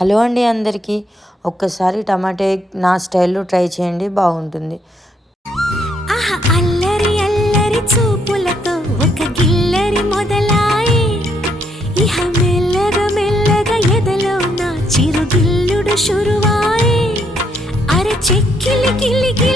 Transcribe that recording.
Hello అండి అందరికీ. ఒక్కసారి టమాటా ఎగ్ నా స్టైల్లో ట్రై చేయండి, బాగుంటుంది. ఆహా అల్లరి అల్లరి చూపులతో ఒక గిల్లరి మొదలాయి, ఇహ మెల్లగా మెల్లగా ఎదలో నా చిరుగిల్లుడు షురువాయి. అర చెక్కిలి గిలిగి